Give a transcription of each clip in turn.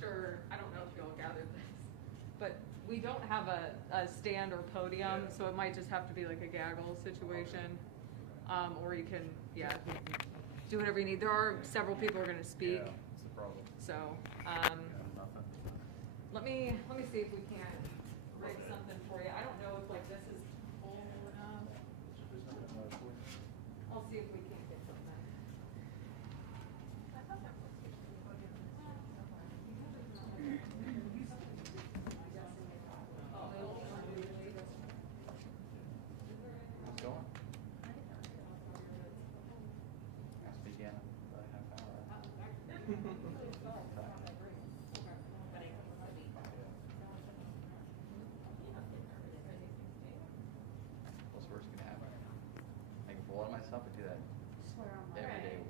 sure, I don't know if you all gathered this, but we don't have a stand or podium, so it might just have to be like a gaggle situation. Or you can, do whatever you need. There are several people who are going to speak. Yeah, that's the problem. So, Nothing. let me see if we can rig something for you. I don't know if like this is full enough. I'll see if we can get something. How's it going? Ask me again in about a half hour. What's the worst gonna happen? I can pull out my stuff and do that Swear on my every day.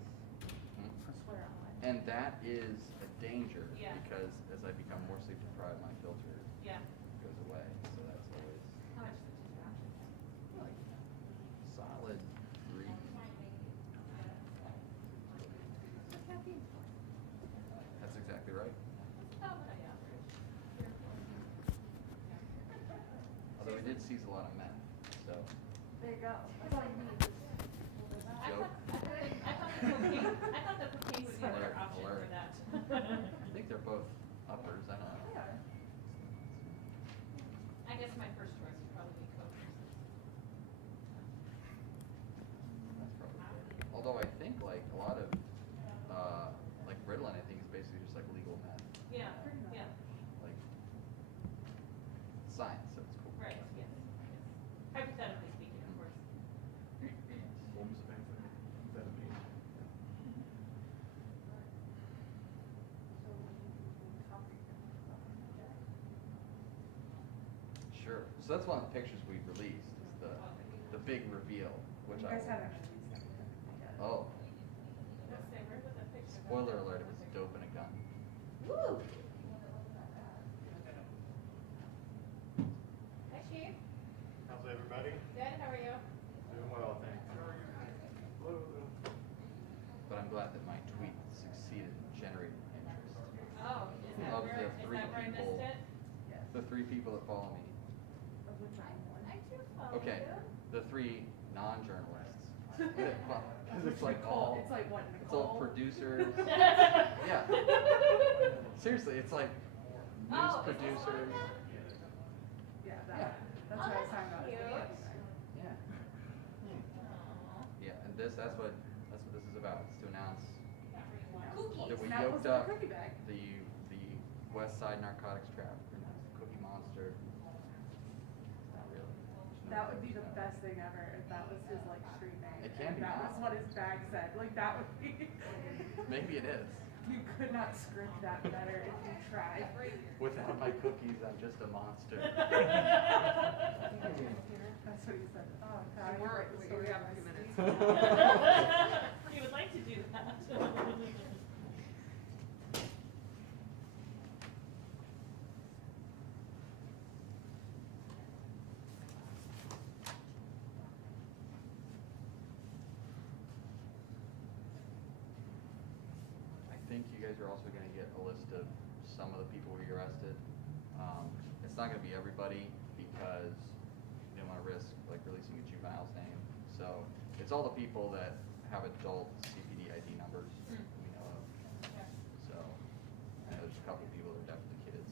Hmm? Swear on my And that is a danger Yeah. because as I become more sleep deprived, my filter Yeah. goes away. So that's always How much did you have? like solid 3. That's exactly right. Oh, what I average. Although I did seize a lot of meth, so There you go. That's all you need. joke. I thought the cocaine would be a better option for Alert. that. I think they're both uppers. I don't know. I guess my first choice would probably be coke. That's probably good. Although I think like a lot of like Ritalin, I think is basically just like legal meth, Yeah, yeah, like science. So it's cool. right, yes, yes. Hypothetically speaking, of course. Forms of amphetamine. Sure. So that's one of the pictures we released. Is the big reveal, which You I guys will. haven't released anything yet. Oh, Let's say, where was that picture? spoiler alert! It was dope in a gun. Woo! Hi, Chief. How's everybody? Good, how are you? Doing well, thanks. Hello. But I'm glad that my tweet succeeded in generating interest. Oh, is that Of where, the is three that where I people- missed it? Yes. The 3 people that follow me. Of which I'm one. I do follow Okay, you. the 3 non-journalists. Because it's like Nicole. all, It's like what, it's all Nicole? producers. Yeah. Seriously, it's like news Oh, is this one of producers. them? Yeah, Yeah. that's what I was talking about. Cute. Yeah. Aw. Yeah, and that's what this is about. It's to announce Cookies. that we That was yoked the up cookie bag. the West Side narcotics trafficker, Cookie Monster. Not really. There's no That would be the cookies, no. best thing ever if that was his like street name. It can and be that now. was what his bag said. Like that would be. Maybe it is. You could not script that better if you tried. Without my cookies, I'm just a monster. That's what he said. Oh God, And I write the we story have on a my few minutes. sleeve. You would like to do that. I think you guys are also going to get a list of some of the people we arrested. It's not going to be everybody because you don't want to risk like releasing a juvenile's name. So it's all the people that have adult CPD ID numbers we know of. So and there's a couple people that are definitely kids.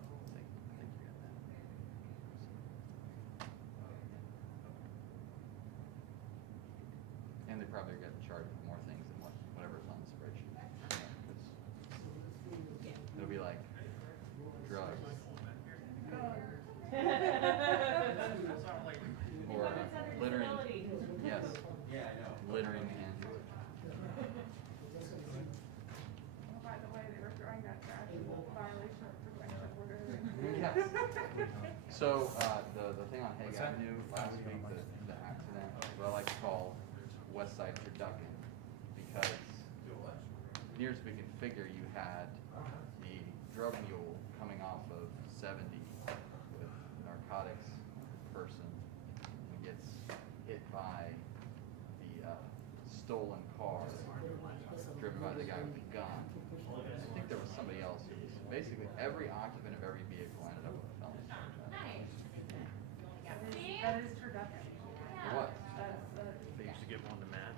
I think you're getting that. And they probably are getting charged with more things than whatever's on the spreadsheet. 'Cause it'll be like drugs or littering. Yes, littering and Oh, by the way, they were throwing that trash in violation of protection order. yes. So the thing on Hague What's that? Avenue last week, the accident, what I like to call West Side turducken, because near as we can figure, you had the drug mule coming off of 70 with narcotics person who gets hit by the stolen car driven by the guy with the gun. I think there was somebody else who was, basically every occupant of every vehicle ended up with a felony charge. Nice. That is true, definitely. It was. That's, They used to give one to Matt.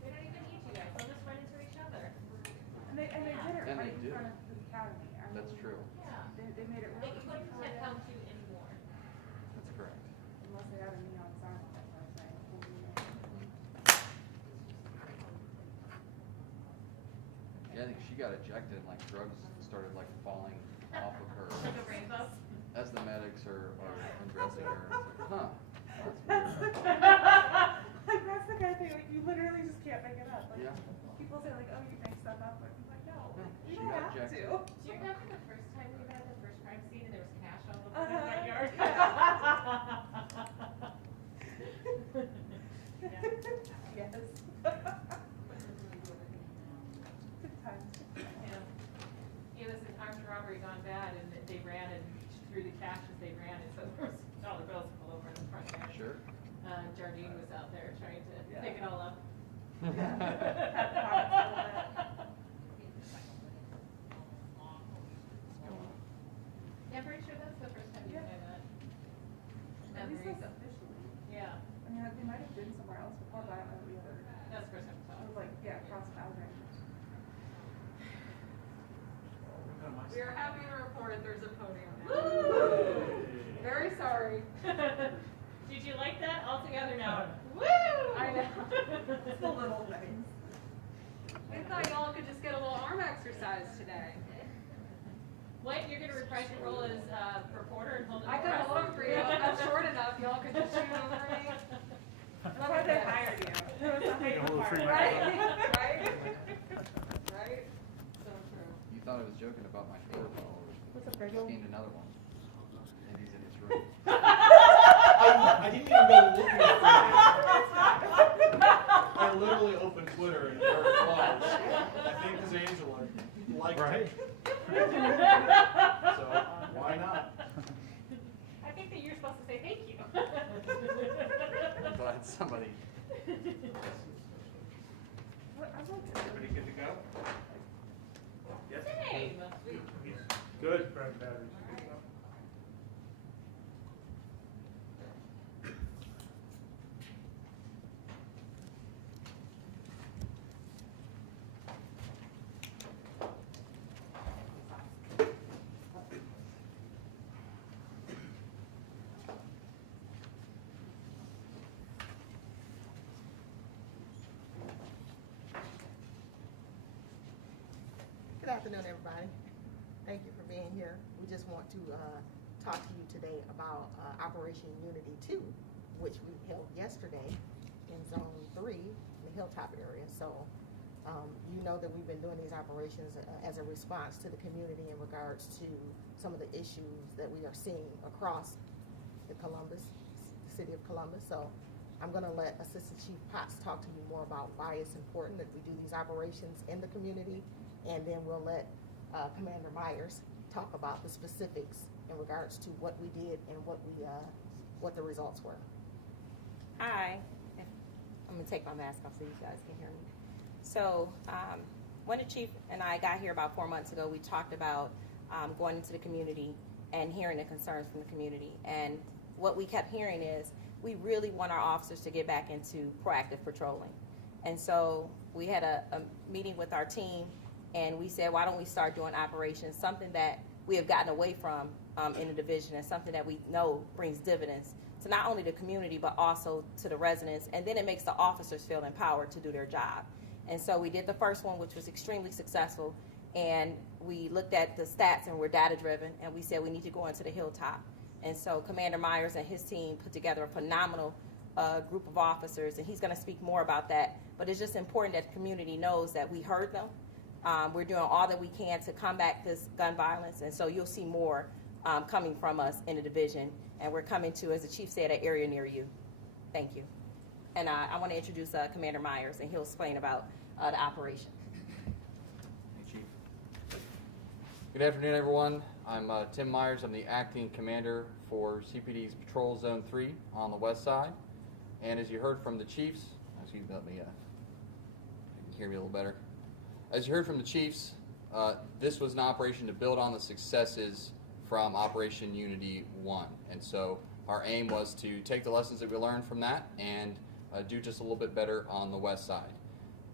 They don't even need you guys, they'll just run into each other. and they did it And right they in do. front of the academy. I That's mean, true. Yeah. They made it They really wouldn't easy for have them, come to anymore. That's correct. unless they had a neon sign, that's what I'm saying. Yeah, I think she got ejected and like drugs started like falling off of her Like a rainbow. as the medics are undressing her. It's like, huh, that's weird. Like, that's the kind of thing, like, you literally just can't make it up. Like, Yeah. people say, like, oh, you make stuff up, but I'm like, no, No, you she don't got have ejected. to. Do you remember the first time we had the first crime scene and there was cash all over Uh-huh, the backyard? Yes. Good times. Yeah. It was an armed robbery gone bad and they ran and threw the cash as they ran and so there was dollar bills all over in the front yard. Sure. Jardine was out there trying to Yeah. pick it all up. Had the pockets full of it. Yeah, I'm pretty sure that's the first time you Yeah. had that. At least Memories. that's officially. Yeah, I mean, they might have been somewhere else before, but I don't know the other. that's the first time I saw It it. was like, yeah, across boundary. We are happy to report there's a podium now. Woo! Very sorry. Did you like that? All together now. Woo! I know. It's the little things. I thought y'all could just get a little arm exercise today. What, you're gonna reprise your role as reporter and hold it I could hold them for you. I'm short enough. Y'all could just shoot over me. That's why they hired you. It was a high Hold it for you. Right? Right? Right? So true. You thought I was joking about my doorbell. What's up, Just Grego? gained another one. And he's in his room. I didn't even go looking for it. I literally opened Twitter and there it was. I think because Angela liked it. So, why not? I think that you're supposed to say thank you. I'm glad somebody. What, I like to. Everybody good to go? Yes. Same. Good. Good afternoon, everybody. Thank you for being here. We just want to talk to you today about Operation Unity 2, which we held yesterday in Zone 3, the Hilltop area. So you know that we've been doing these operations as a response to the community in regards to some of the issues that we are seeing across the city of Columbus. So I'm going to let Assistant Chief Potts talk to you more about why it's important that we do these operations in the community, and then we'll let Commander Myers talk about the specifics in regards to what we did and what the results were. Hi. I'm going to take my mask off so you guys can hear me. So when the chief and I got here about 4 months ago, we talked about going into the community and hearing the concerns from the community. And what we kept hearing is we really want our officers to get back into proactive patrolling. And so we had a meeting with our team, and we said, why don't we start doing operations, something that we have gotten away from in the division, and something that we know brings dividends to not only the community but also to the residents, and then it makes the officers feel empowered to do their job. And so we did the first one, which was extremely successful, and we looked at the stats, and we're data driven, and we said we need to go into the Hilltop. And so Commander Myers and his team put together a phenomenal group of officers, and he's going to speak more about that. But it's just important that the community knows that we heard them. We're doing all that we can to combat this gun violence, and so you'll see more coming from us in the division. And we're coming to, as the chief said, an area near you. Thank you. And I want to introduce Commander Myers, and he'll explain about the operation. Hey, Chief. Good afternoon, everyone. I'm Tim Myers. I'm the acting commander for CPD's Patrol Zone 3 on the west side. And as you heard from the chiefs, excuse me, let me you can hear me a little better. As you heard from the chiefs, this was an operation to build on the successes from Operation Unity 1. And so our aim was to take the lessons that we learned from that and do just a little bit better on the west side.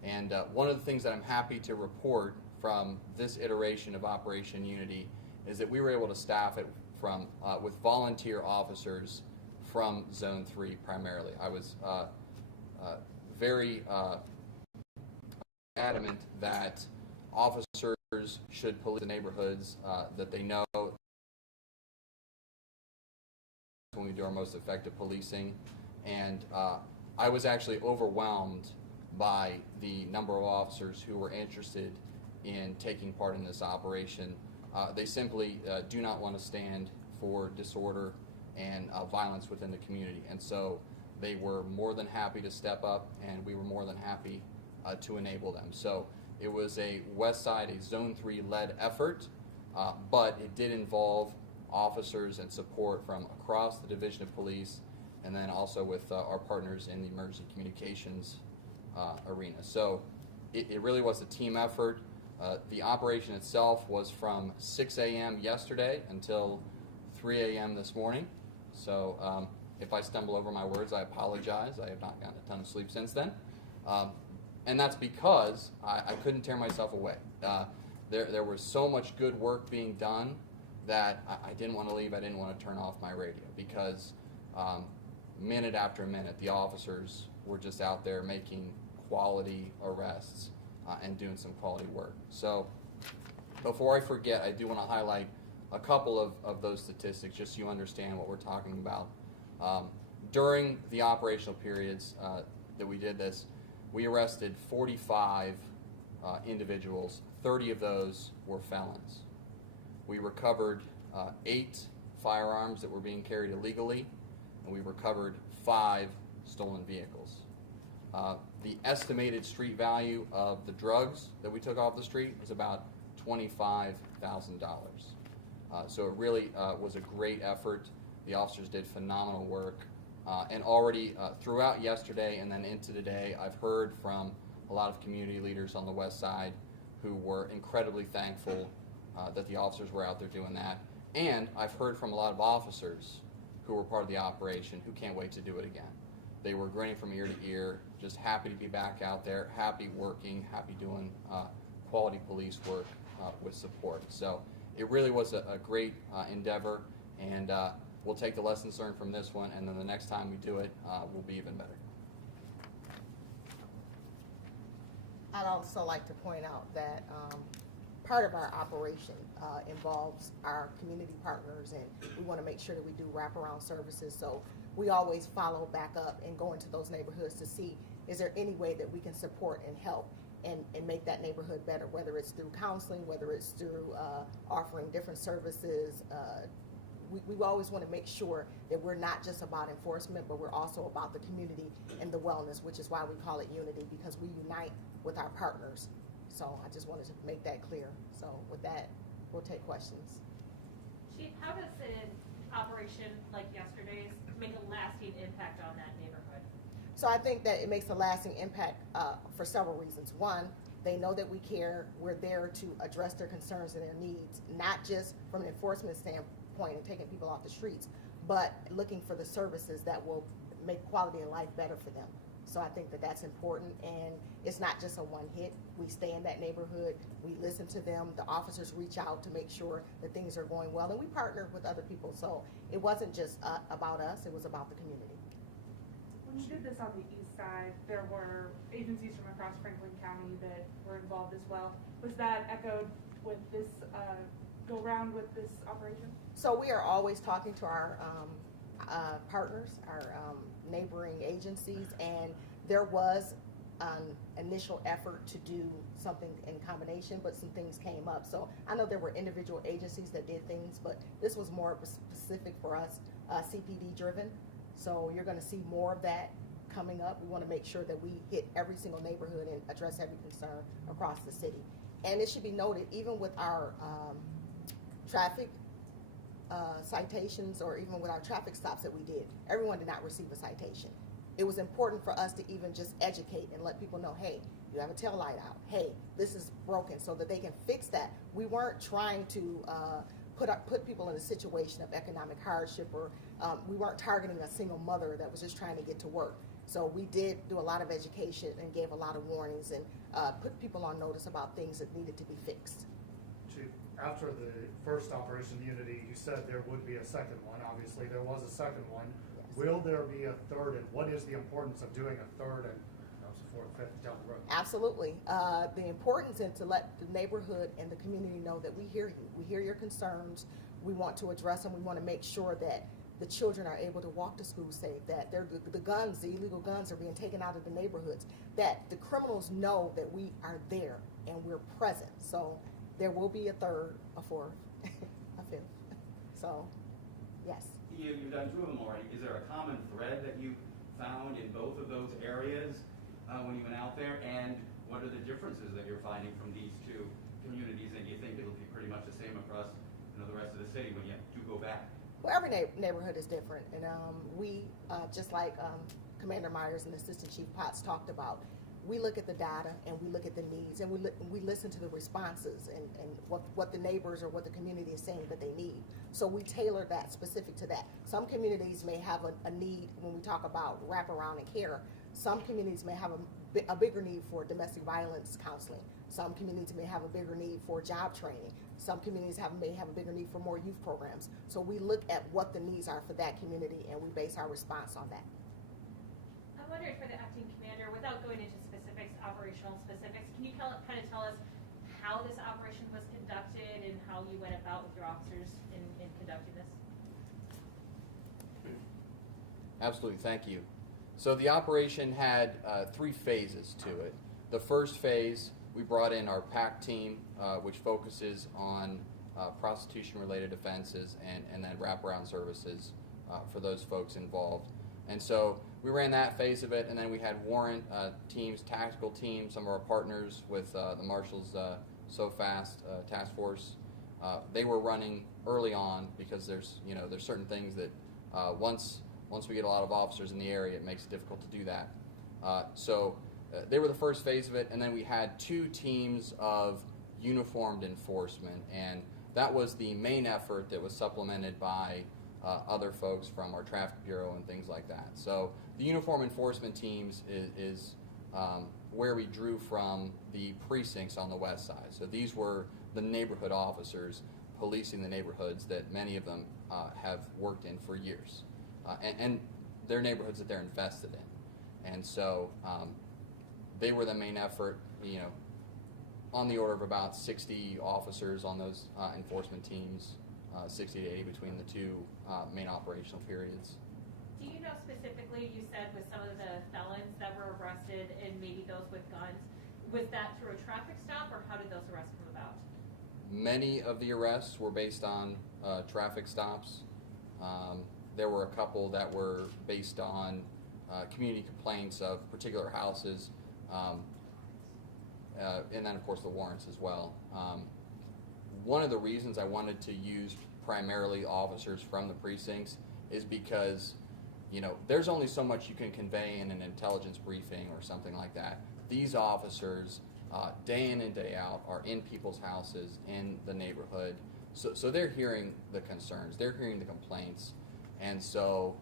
And one of the things that I'm happy to report from this iteration of Operation Unity is that we were able to staff it from with volunteer officers from Zone 3 primarily. I was very adamant that officers should police the neighborhoods that they know when we do our most effective policing. And I was actually overwhelmed by the number of officers who were interested in taking part in this operation. They simply do not want to stand for disorder and violence within the community. And so they were more than happy to step up, and we were more than happy to enable them. So it was a West Side, a Zone 3 led effort, but it did involve officers and support from across the Division of Police, and then also with our partners in the emergency communications arena. So it really was a team effort. The operation itself was from 6 a.m. yesterday until 3 a.m. this morning. So if I stumble over my words, I apologize. I have not gotten a ton of sleep since then. And that's because I couldn't tear myself away. There was so much good work being done that I didn't want to leave. I didn't want to turn off my radio because minute after minute, the officers were just out there making quality arrests and doing some quality work. So before I forget, I do want to highlight a couple of those statistics just so you understand what we're talking about. During the operational periods that we did this, we arrested 45 individuals. 30 of those were felons. We recovered 8 firearms that were being carried illegally, and we recovered 5 stolen vehicles. The estimated street value of the drugs that we took off the street was about $25,000. So it really was a great effort. The officers did phenomenal work. And already throughout yesterday and then into today, I've heard from a lot of community leaders on the west side who were incredibly thankful that the officers were out there doing that. And I've heard from a lot of officers who were part of the operation who can't wait to do it again. They were grinning from ear to ear, just happy to be back out there, happy working, happy doing quality police work with support. So it really was a great endeavor, and we'll take the lessons learned from this one, and then the next time we do it, we'll be even better. I'd also like to point out that part of our operation involves our community partners, and we want to make sure that we do wraparound services. So we always follow back up and go into those neighborhoods to see, is there any way that we can support and help and make that neighborhood better, whether it's through counseling, whether it's through offering different services. We always want to make sure that we're not just about enforcement, but we're also about the community and the wellness, which is why we call it Unity, because we unite with our partners. So I just wanted to make that clear. So with that, we'll take questions. Chief, how does an operation like yesterday's make a lasting impact on that neighborhood? So I think that it makes a lasting impact for several reasons. One, they know that we care. We're there to address their concerns and their needs, not just from an enforcement standpoint and taking people off the streets, but looking for the services that will make quality of life better for them. So I think that that's important, and it's not just a one hit. We stay in that neighborhood, we listen to them, the officers reach out to make sure that things are going well, and we partner with other people. So it wasn't just about us, it was about the community. When you did this on the east side, there were agencies from across Franklin County that were involved as well. Was that echoed with this go round with this operation? So we are always talking to our partners, our neighboring agencies, and there was an initial effort to do something in combination, but some things came up. So I know there were individual agencies that did things, but this was more specific for us, CPD driven. So you're going to see more of that coming up. We want to make sure that we hit every single neighborhood and address every concern across the city. And it should be noted, even with our traffic citations, or even with our traffic stops that we did, everyone did not receive a citation. It was important for us to even just educate and let people know, hey, you have a tail light out. Hey, this is broken, so that they can fix that. We weren't trying to put people in a situation of economic hardship, or we weren't targeting a single mother that was just trying to get to work. So we did do a lot of education and gave a lot of warnings and put people on notice about things that needed to be fixed. Chief, after the first Operation Unity, you said there would be a second one. Obviously, there was a second one. Yes. Will there be a third, and what is the importance of doing a third and fourth, fifth down the road? Absolutely. The importance is to let the neighborhood and the community know that we hear you. We hear your concerns. We want to address them. We want to make sure that the children are able to walk to school safe, that the guns, the illegal guns are being taken out of the neighborhoods, that the criminals know that we are there and we're present. So there will be a third, a fourth, a fifth. So, yes. You've done two of them already. Is there a common thread that you found in both of those areas when you went out there? And what are the differences that you're finding from these two communities? And do you think it'll be pretty much the same across the rest of the city when you do go back? Well, every neighborhood is different, and we, just like Commander Myers and Assistant Chief Potts talked about, we look at the data and we look at the needs, and we listen to the responses and what the neighbors or what the community is saying that they need. So we tailor that specific to that. Some communities may have a need when we talk about wraparound and care. Some communities may have a bigger need for domestic violence counseling. Some communities may have a bigger need for job training. Some communities may have a bigger need for more youth programs. So we look at what the needs are for that community, and we base our response on that. I'm wondering, for the acting commander, without going into specifics, operational specifics, can you kind of tell us how this operation was conducted and how you went about with your officers in conducting this? Absolutely, thank you. So the operation had 3 phases to it. The first phase, we brought in our PAC team, which focuses on prostitution-related offenses and then wraparound services for those folks involved. And so we ran that phase of it, and then we had warrant teams, tactical teams, some of our partners with the Marshals So Fast Task Force. They were running early on because there's certain things that once we get a lot of officers in the area, it makes it difficult to do that. So they were the first phase of it, and then we had 2 teams of uniformed enforcement, and that was the main effort that was supplemented by other folks from our traffic bureau and things like that. So the uniform enforcement teams is where we drew from the precincts on the west side. So these were the neighborhood officers policing the neighborhoods that many of them have worked in for years, and they're neighborhoods that they're invested in. And so they were the main effort, on the order of about 60 officers on those enforcement teams, 60 to 80 between the 2 main operational periods. Do you know specifically, you said with some of the felons that were arrested and maybe those with guns, was that through a traffic stop, or how did those arrests come about? Many of the arrests were based on traffic stops. There were a couple that were based on community complaints of particular houses, and then of course the warrants as well. One of the reasons I wanted to use primarily officers from the precincts is because there's only so much you can convey in an intelligence briefing or something like that. These officers, day in and day out, are in people's houses, in the neighborhood. So they're hearing the concerns, they're hearing the complaints. And so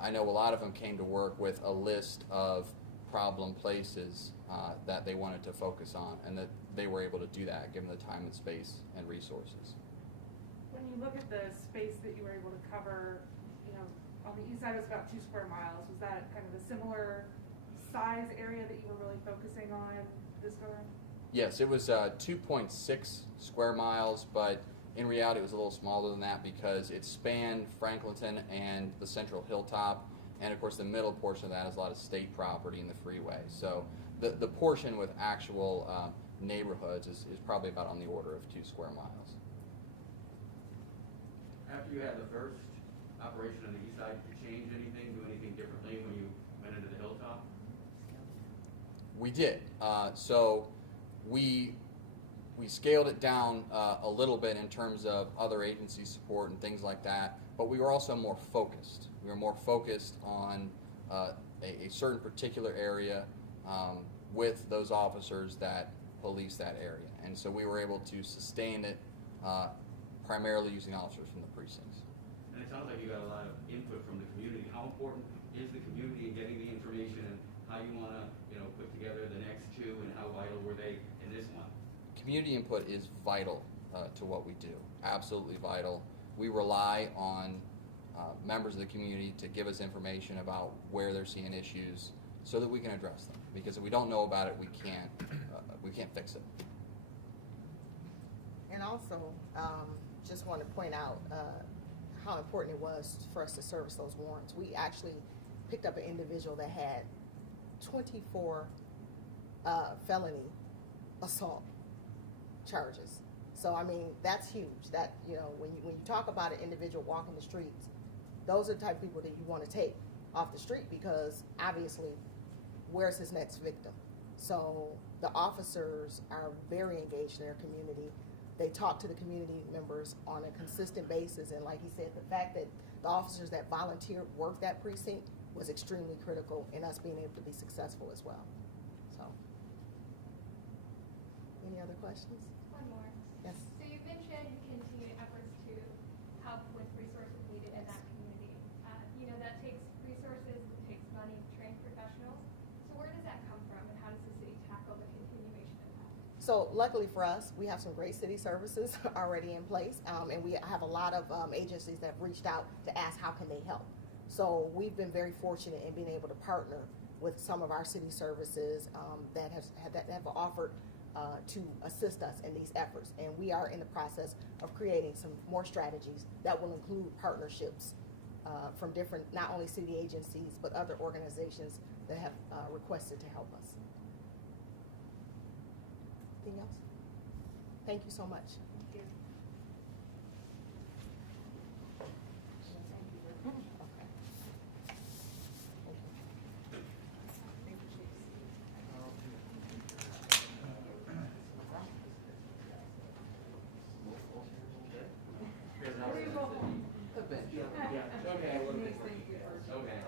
I know a lot of them came to work with a list of problem places that they wanted to focus on, and that they were able to do that given the time and space and resources. When you look at the space that you were able to cover, on the east side it was about 2 square miles. Was that kind of a similar size area that you were really focusing on this go around? Yes, it was 2.6 square miles, but in reality it was a little smaller than that because it spanned Franklinton and the Central Hilltop, and of course the middle portion of that is a lot of state property in the freeway. So the portion with actual neighborhoods is probably about on the order of 2 square miles. After you had the first operation on the east side, did you change anything, do anything differently when you went into the hilltop? We did. So we scaled it down a little bit in terms of other agency support and things like that, but we were also more focused. We were more focused on a certain particular area with those officers that police that area. And so we were able to sustain it primarily using officers from the precincts. And it sounds like you got a lot of input from the community. How important is the community in getting the information and how you want to, put together the next two, and how vital were they in this one? Community input is vital to what we do, absolutely vital. We rely on members of the community to give us information about where they're seeing issues so that we can address them. Because if we don't know about it, we can't fix it. And also, just want to point out how important it was for us to service those warrants. We actually picked up an individual that had 24 felony assault charges. So, I mean, that's huge. That, when you talk about an individual walking the streets, those are the type of people that you want to take off the street, because obviously, where's his next victim? So the officers are very engaged in their community. They talk to the community members on a consistent basis, and like he said, the fact that the officers that volunteered work that precinct was extremely critical in us being able to be successful as well. So, any other questions? One more. Yes. So you've mentioned continued efforts to help with resources needed in that community. That takes resources, it takes money to train professionals. So where does that come from, and how does the city tackle the continuation of that? So luckily for us, we have some great city services already in place, and we have a lot of agencies that have reached out to ask how can they help. So we've been very fortunate in being able to partner with some of our city services that have offered to assist us in these efforts. And we are in the process of creating some more strategies that will include partnerships from different, not only city agencies, but other organizations that have requested to help us. Anything else? Thank you so much. Thank you. The bench. Okay. Thank you for- Okay.